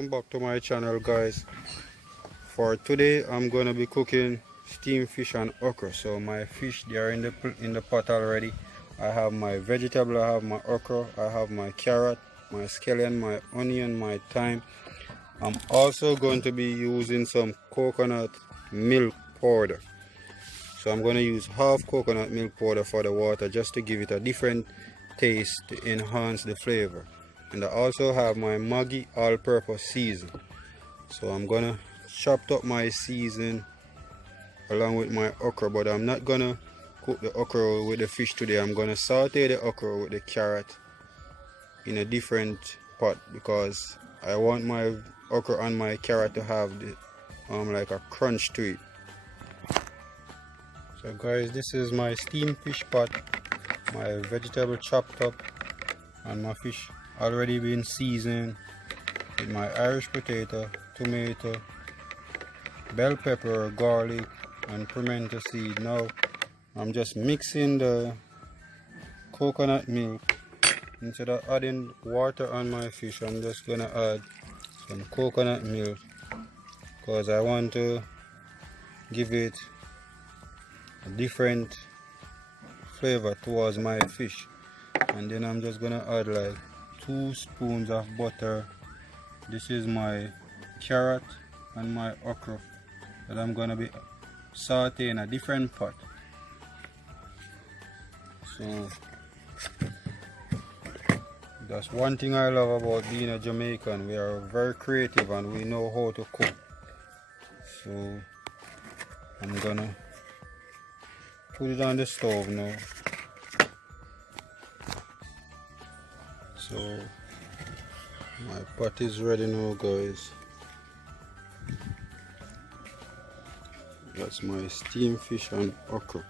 welcome back to my channel, guys. For today I'm gonna be cooking steamed fish and okra. So my fish, they are in the pot already. I have my vegetable, I have my okra, I have my carrot, my scallion, my onion, my thyme. I'm also going to be using some coconut milk powder. So I'm going to use half coconut milk powder for the water, just to give it a different taste to enhance the flavor. And I also have my Maggi all-purpose season. So I'm going to chop up my season along with my okra, but I'm not going to cook the okra with the fish today. I'm going to saute the okra with the carrot in a different pot, because I want my okra and my carrot to have the like a crunch to it. So guys, this is my steamed fish pot, my vegetable chopped up, and my fish already been seasoned with my Irish potato, tomato, bell pepper, garlic, and pimento seed. Now I'm just mixing the coconut milk. Instead of adding water on my fish, I'm just gonna add some coconut milk, because I want to give it a different flavor towards my fish. And then I'm just gonna add like 2 spoons of butter. This is my carrot and my okra that I'm gonna be sauteing in a different pot. So that's one thing I love about being a Jamaican. We are very creative and we know how to cook. So I'm gonna put it on the stove now. So my pot is ready now, guys. That's my steamed fish and okra.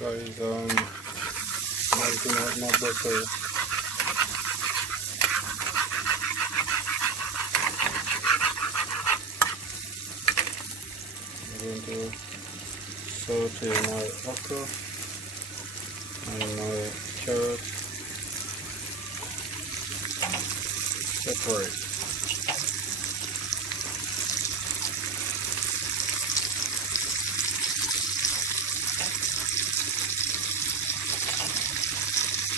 Guys, melting out my butter. I'm going to saute my okra and my carrot separate.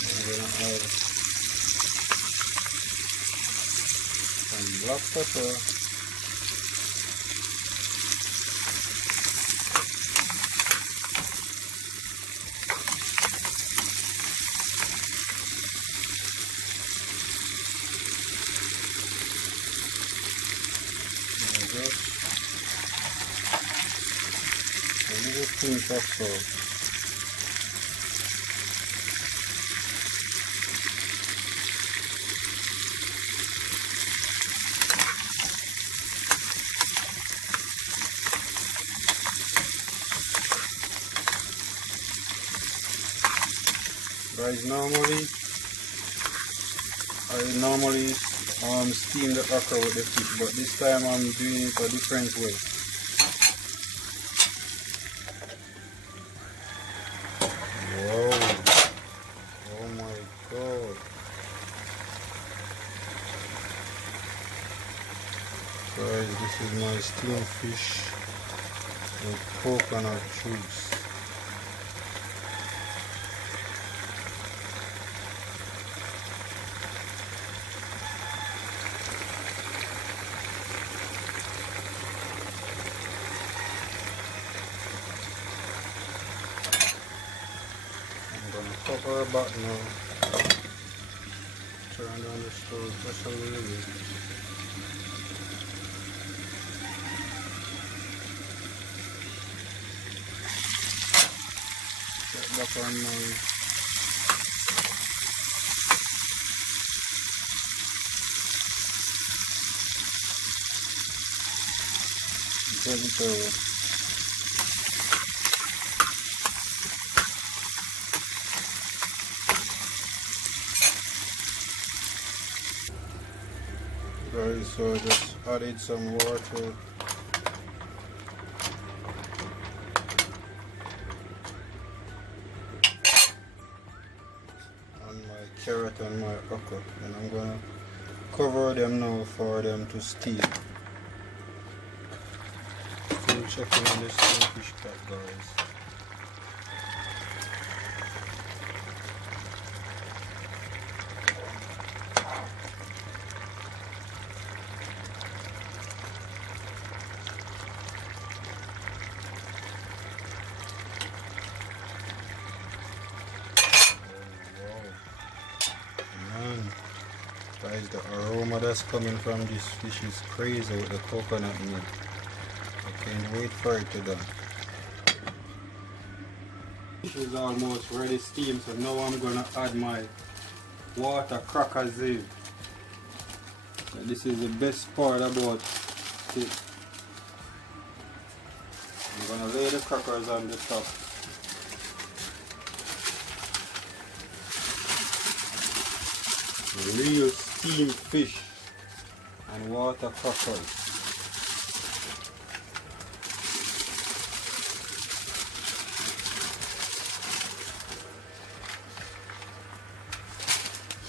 I'm going to add some black pepper, a little pinch of salt. Guys, I normally steam the okra with the fish, but this time I'm doing it a different way. Wow! Oh my God! Guys, this is my steamed fish with coconut juice. Cover back now. Turn on the stove just a little bit. Get back on my vegetable. Guys, so I just added some water carrot and my okra, and I'm gonna cover them now for them to steam. Still checking on this fish pot, guys. Guys, the aroma that's coming from this fish is crazy with the coconut milk. I can't wait for it to done. Fish is almost ready steamed, so now I'm gonna add my water crackers in. This is the best part about it. I'm gonna lay the crackers on the top. Real steamed fish and water crackers.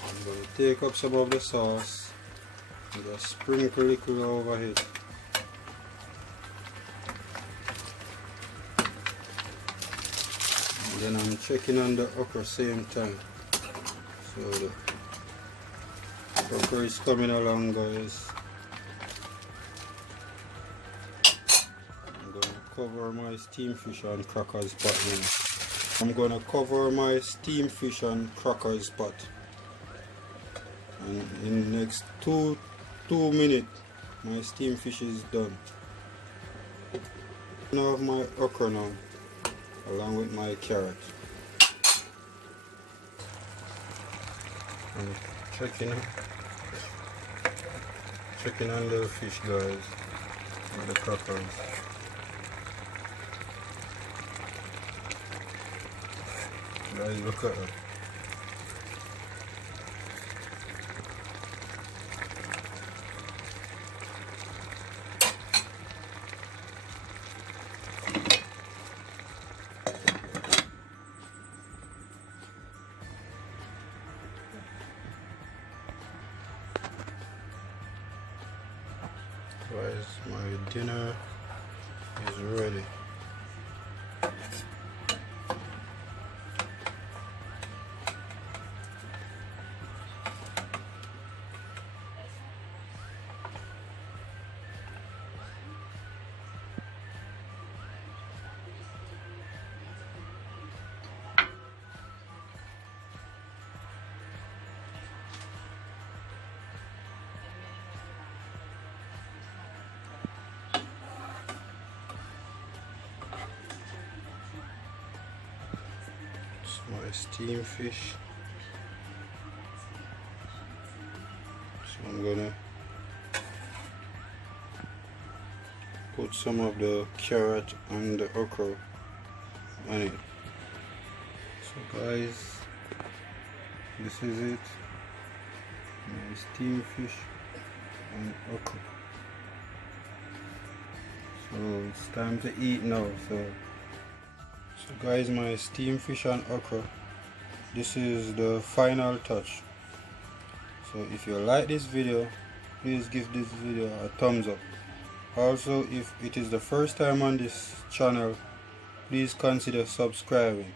I'm going to take up some of the sauce and just sprinkle it over it. And then I'm checking on the okra same time. So the okra is coming along, guys. I'm going to cover my steamed fish and crackers pot now. I'm going to cover my steamed fish and crackers pot. And in the next two minutes, my steamed fish is done. I have my okra now, along with my carrot. I'm checking on the fish, guys, with the crackers. Guys, look at that. Guys, my dinner is ready. My steamed fish. So I'm gonna put some of the carrot and the okra on it. So guys, this is it, my steamed fish and okra. So it's time to eat now. So guys, my steamed fish and okra, this is the final touch. So if you like this video, please give this video a thumbs up. Also, if it is the first time on this channel, please consider subscribing.